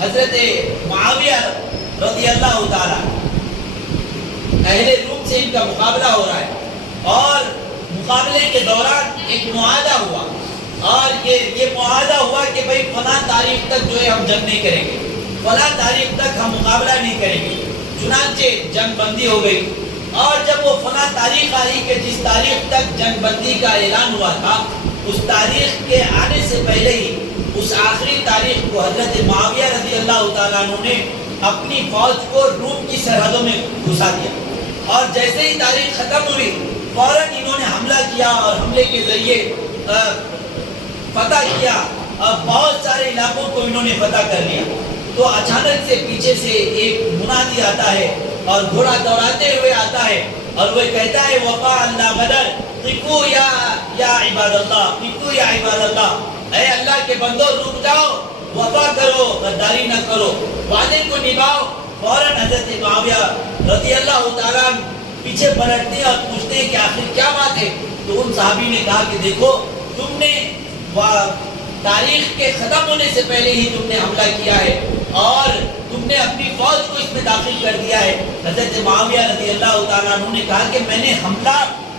حضرت معاویہ رضی اللہ تعالیٰ اہل روم سے ان کا مقابلہ ہو رہا ہے، اور مقابلے کے دوران ایک معاہدہ ہوا، اور یہ معاہدہ ہوا کہ بھئی فلاں تاریخ تک جو ہے ہم جنگ نہیں کریں گے، فلاں تاریخ تک ہم مقابلہ نہیں کریں گے۔ چنانچہ جنگ بندی ہو گئی، اور جب وہ فلاں تاریخ آئی کہ جس تاریخ تک جنگ بندی کا اعلان ہوا تھا، اس تاریخ کے آنے سے پہلے ہی اس آخری تاریخ کو حضرت معاویہ رضی اللہ تعالیٰ عنہ نے اپنی فوج کو روم کی سرحدوں میں گھسا دیا، اور جیسے ہی تاریخ ختم ہوئی فوراً انہوں نے حملہ کیا، اور حملے کے ذریعے فتح کیا، اور بہت سارے علاقوں کو انہوں نے فتح کر لیا۔ تو اچانک سے پیچھے سے ایک منادی آتا ہے اور گھوڑا دوڑاتے ہوئے آتا ہے، اور وہ کہتا ہے وفا اللہ بدر قفو یا عباد اللہ، قفو یا عباد اللہ، اے اللہ کے بندو رک جاؤ، وفا کرو، غداری نہ کرو، وعدے کو نبھاؤ۔ فوراً حضرت معاویہ رضی اللہ تعالیٰ پیچھے پلٹتے ہیں اور پوچھتے ہیں کہ آخر کیا بات ہے؟ تو ان صحابی نے کہا کہ دیکھو تم نے تاریخ کے ختم ہونے سے پہلے ہی تم نے حملہ کیا ہے، اور تم نے اپنی فوج کو اس میں داخل کر دیا ہے۔ حضرت معاویہ رضی اللہ تعالیٰ عنہ نے کہا کہ میں نے حملہ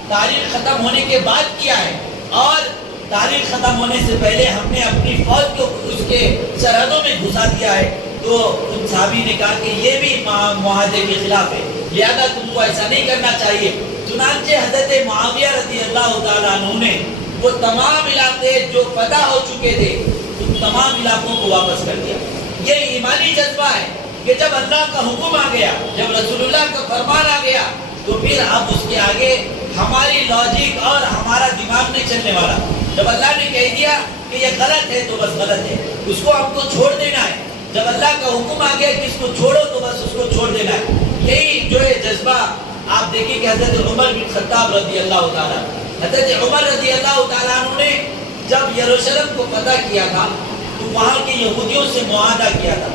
تاریخ ختم ہونے کے بعد کیا ہے، اور تاریخ ختم ہونے سے پہلے ہم نے اپنی فوج کو اس کے سرحدوں میں گھسا دیا ہے۔ تو ان صحابی نے کہا کہ یہ بھی معاہدے کے خلاف ہے، لہذا تم کو ایسا نہیں کرنا چاہیے۔ چنانچہ حضرت معاویہ رضی اللہ تعالیٰ عنہ نے وہ تمام علاقے جو فتح ہو چکے تھے ان تمام علاقوں کو واپس کر دیا۔ یہ ایمانی جذبہ ہے کہ جب اللہ کا حکم آ گیا، جب رسول اللہ کا فرمان آ گیا، تو پھر اب اس کے آگے ہماری لاجک اور ہمارا دماغ نہیں چلنے والا۔ جب اللہ نے کہہ دیا کہ یہ غلط ہے تو بس غلط ہے، اس کو ہم کو چھوڑ دینا ہے۔ جب اللہ کا حکم آ گیا کہ اس کو چھوڑو تو بس اس کو چھوڑ دینا ہے۔ یہی جو ہے جذبہ آپ دیکھیں کہ حضرت عمر بن خطاب رضی اللہ تعالیٰ، حضرت عمر رضی اللہ تعالیٰ عنہ نے جب یروشلم کو فتح کیا تھا تو وہاں کے یہودیوں سے معاہدہ کیا تھا،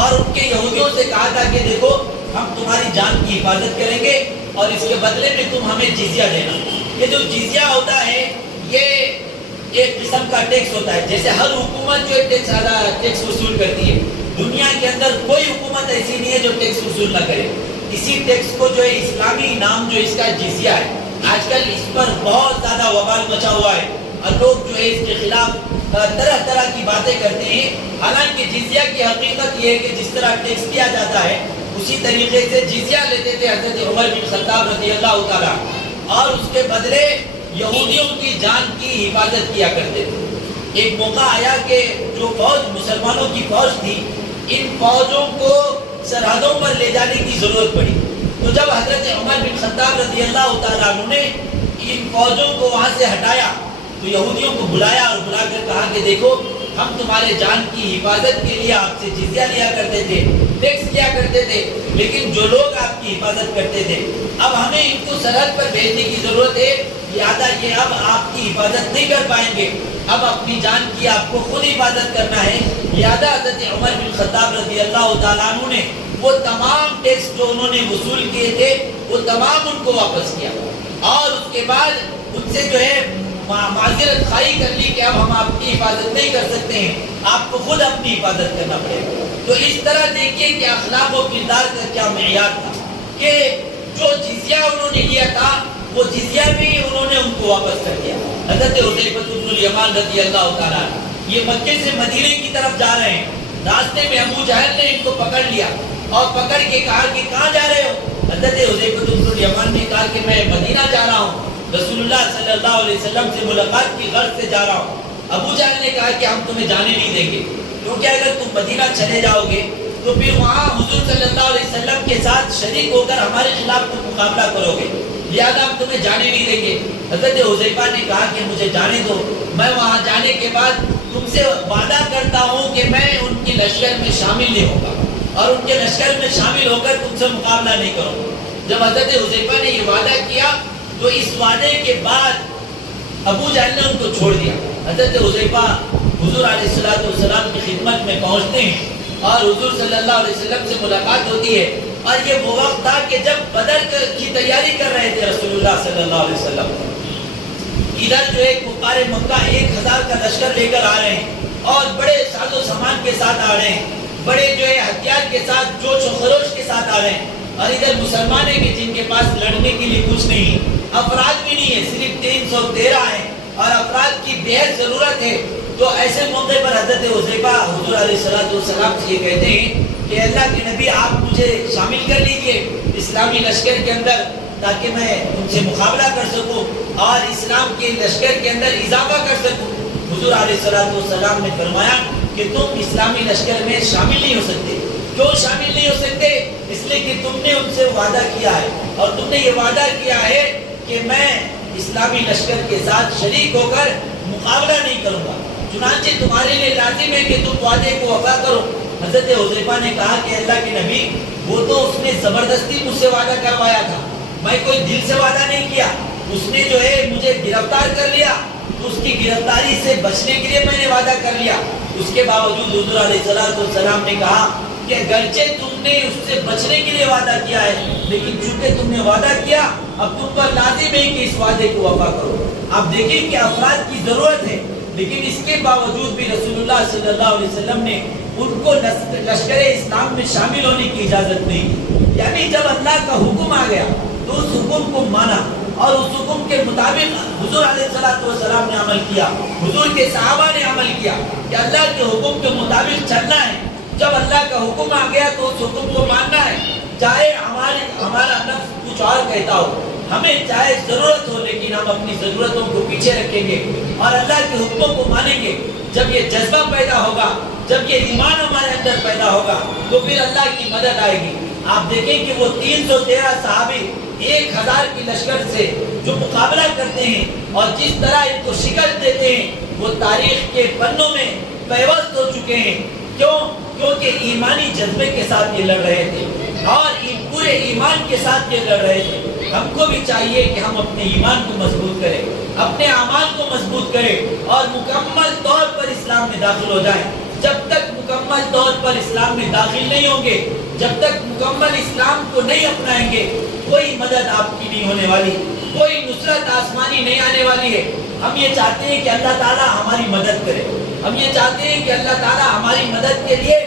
اور ان کے یہودیوں سے کہا تھا کہ دیکھو ہم تمہاری جان کی حفاظت کریں گے، اور اس کے بدلے میں تم ہمیں جزیہ دینا۔ یہ جو جزیہ ہوتا ہے یہ ایک قسم کا ٹیکس ہوتا ہے، جیسے ہر حکومت جو ٹیکس وصول کرتی ہے، دنیا کے اندر کوئی حکومت ایسی نہیں ہے جو ٹیکس وصول نہ کرے۔ اسی ٹیکس کو جو ہے اسلامی نام جو اس کا جزیہ ہے، آج کل اس پر بہت زیادہ وبال مچا ہوا ہے، اور لوگ جو ہے اس کے خلاف طرح طرح کی باتیں کرتے ہیں۔ حالانکہ جزیہ کی حقیقت یہ ہے کہ جس طرح ٹیکس کیا جاتا ہے اسی طریقے سے جزیہ لیتے تھے حضرت عمر بن خطاب رضی اللہ تعالیٰ، اور اس کے بدلے یہودیوں کی جان کی حفاظت کیا کرتے تھے۔ ایک موقع آیا کہ جو فوج مسلمانوں کی فوج تھی، ان فوجوں کو سرحدوں پر لے جانے کی ضرورت پڑی، تو جب حضرت عمر بن خطاب رضی اللہ تعالیٰ عنہ نے ان فوجوں کو وہاں سے ہٹایا تو یہودیوں کو بلایا، اور بلا کر کہا کہ دیکھو ہم تمہارے جان کی حفاظت کے لیے آپ سے جزیہ لیا کرتے تھے، ٹیکس کیا کرتے تھے، لیکن جو لوگ آپ کی حفاظت کرتے تھے اب ہمیں ان کو سرحد پر بھیجنے کی ضرورت ہے، لہٰذا یہ اب آپ کی حفاظت نہیں کر پائیں گے، اب اپنی جان کی آپ کو خود حفاظت کرنا ہے۔ لہٰذا حضرت عمر بن خطاب رضی اللہ تعالیٰ عنہ نے وہ تمام ٹیکس جو انہوں نے وصول کیے تھے وہ تمام ان کو واپس کیا، اور اس کے بعد ان سے جو ہے معذرت خواہی کر لی کہ اب ہم آپ کی حفاظت نہیں کر سکتے ہیں، آپ کو خود اپنی حفاظت کرنا پڑے گا۔ تو اس طرح دیکھیے کہ اخلاق و کردار کا کیا معیار تھا کہ جو جزیہ انہوں نے لیا تھا وہ جزیہ بھی انہوں نے ان کو واپس کر دیا۔ حضرت حذیفہ بن الیمان رضی اللہ تعالیٰ یہ مکے سے مدینے کی طرف جا رہے ہیں، راستے میں ابو جہل نے ان کو پکڑ لیا اور پکڑ کے کہا کہ کہاں جا رہے ہو؟ حضرت حذیفہ بن الیمان نے کہا کہ میں مدینہ جا رہا ہوں، رسول اللہ صلی اللہ علیہ وسلم سے ملاقات کی غرض سے جا رہا ہوں۔ ابو جہل نے کہا کہ ہم تمہیں جانے نہیں دیں گے، کیونکہ اگر تم مدینہ چلے جاؤ گے تو پھر وہاں حضور صلی اللہ علیہ وسلم کے ساتھ شریک ہو کر ہمارے خلاف تم مقابلہ کرو گے، لہذا ہم تمہیں جانے نہیں دیں گے۔ حضرت حذیفہ نے کہا کہ مجھے جانے دو، میں وہاں جانے کے بعد تم سے وعدہ کرتا ہوں کہ میں ان کی لشکر میں شامل نہیں ہوگا، اور ان کے لشکر میں شامل ہو کر تم سے مقابلہ نہیں کروں گا۔ جب حضرت حذیفہ نے یہ وعدہ کیا تو اس وعدے کے بعد ابو جہل نے ان کو چھوڑ دیا۔ حضرت حذیفہ حضور علیہ السلام کی خدمت میں پہنچتے ہیں اور حضور صلی اللہ علیہ وسلم سے ملاقات ہوتی ہے، اور یہ وہ وقت تھا کہ جب بدر کی تیاری کر رہے تھے رسول اللہ صلی اللہ علیہ وسلم۔ ادھر جو ایک کفار مکہ 1000 کا لشکر لے کر آ رہے ہیں اور بڑے ساز و سامان کے ساتھ آ رہے ہیں۔ بڑے جو ہے ہتھیار کے ساتھ جوش و خروش کے ساتھ آ رہے ہیں، اور ادھر مسلمان ہیں کہ جن کے پاس لڑنے کے لیے کچھ نہیں، افراد بھی نہیں ہے، صرف 313 ہیں اور افراد کی بہت ضرورت ہے۔ تو ایسے موقع پر حضرت حذیفہ حضور علیہ السلام سے یہ کہتے ہیں کہ اللہ کے نبی آپ مجھے شامل کر لیجئے اسلامی لشکر کے اندر، تاکہ میں ان سے مقابلہ کر سکوں اور اسلام کے لشکر کے اندر اضافہ کر سکوں۔ حضور علیہ السلام نے فرمایا کہ تم اسلامی لشکر میں شامل نہیں ہو سکتے۔ کیوں شامل نہیں ہو سکتے؟ اس لیے کہ تم نے ان سے وعدہ کیا ہے، اور تم نے یہ وعدہ کیا ہے کہ میں اسلامی لشکر کے ساتھ شریک ہو کر مقابلہ نہیں کروں گا، چنانچہ تمہارے لیے لازم ہے کہ تم وعدے کو وفا کرو۔ حضرت حذیفہ نے کہا کہ اللہ کے نبی، وہ تو اس نے زبردستی مجھ سے وعدہ کروایا تھا، میں کوئی دل سے وعدہ نہیں کیا، اس نے جو ہے مجھے گرفتار کر لیا، تو اس کی گرفتاری سے بچنے کے لیے میں نے وعدہ کر لیا۔ اس کے باوجود حضور علیہ السلام نے کہا کہ اگرچہ تم نے اس سے بچنے کے لیے وعدہ کیا ہے، لیکن چونکہ تم نے وعدہ کیا، اب تم پر لازم ہے کہ اس وعدے کو وفا کرو۔ آپ دیکھیں کہ افراد کی ضرورت ہے، لیکن اس کے باوجود بھی رسول اللہ صلی اللہ علیہ وسلم نے ان کو لشکر اسلام میں شامل ہونے کی اجازت نہیں دی۔ یعنی جب اللہ کا حکم آ گیا تو اس حکم کو مانا، اور اس حکم کے مطابق حضور علیہ السلام نے عمل کیا، حضور کے صحابہ نے عمل کیا کہ اللہ کے حکم کے مطابق چلنا ہے۔ جب اللہ کا حکم آ گیا تو اس حکم کو ماننا ہے، چاہے ہمارا نفس کچھ اور کہتا ہو، ہمیں چاہے ضرورت ہو، لیکن ہم اپنی ضرورتوں کو پیچھے رکھیں گے اور اللہ کے حکموں کو مانیں گے۔ جب یہ جذبہ پیدا ہوگا، جب یہ ایمان ہمارے اندر پیدا ہوگا، تو پھر اللہ کی مدد آئے گی۔ آپ دیکھیں کہ وہ 313 صحابی 1000 کی لشکر سے جو مقابلہ کرتے ہیں اور جس طرح ان کو شکست دیتے ہیں، وہ تاریخ کے پنوں میں پیوست ہو چکے ہیں۔ کیونکہ ایمانی جذبے کے ساتھ یہ لڑ رہے تھے اور پورے ایمان کے ساتھ یہ لڑ رہے تھے۔ ہم کو بھی چاہیے کہ ہم اپنے ایمان کو مضبوط کریں، اپنے اعمال کو مضبوط کریں اور مکمل طور پر اسلام میں داخل ہو جائیں۔ جب تک مکمل طور پر اسلام میں داخل نہیں ہوں گے، جب تک مکمل اسلام کو نہیں اپنائیں گے، کوئی مدد آپ کی نہیں ہونے والی، کوئی نصرت آسمانی نہیں آنے والی ہے۔ ہم یہ چاہتے ہیں کہ اللہ تعالیٰ ہماری مدد کرے، ہم یہ چاہتے ہیں کہ اللہ تعالیٰ ہماری مدد کے لیے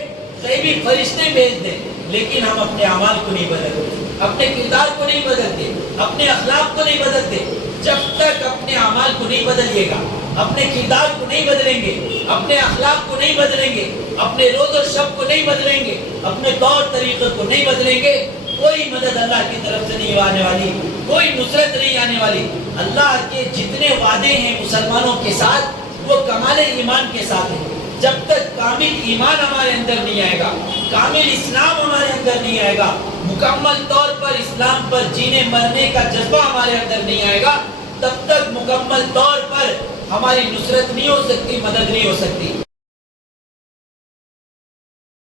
غیبی فرشتے بھیج دیں، لیکن ہم اپنے اعمال کو نہیں بدلتے، اپنے کردار کو نہیں بدلتے، اپنے اخلاق کو نہیں بدلتے۔ جب تک اپنے اعمال کو نہیں بدلیے گا، اپنے کردار کو نہیں بدلیں گے، اپنے اخلاق کو نہیں بدلیں گے، اپنے روز و شب کو نہیں بدلیں گے، اپنے طور طریقے کو نہیں بدلیں گے، کوئی مدد اللہ کی طرف سے نہیں آنے والی، کوئی نصرت نہیں آنے والی۔ اللہ کے جتنے وعدے ہیں مسلمانوں کے ساتھ، وہ کمال ایمان کے ساتھ ہیں۔ جب تک کامل ایمان ہمارے اندر نہیں آئے گا، کامل اسلام ہمارے اندر نہیں آئے گا، مکمل طور پر اسلام پر جینے مرنے کا جذبہ ہمارے اندر نہیں آئے گا، تب تک مکمل طور پر ہماری نصرت نہیں ہو سکتی، مدد نہیں ہو سکتی۔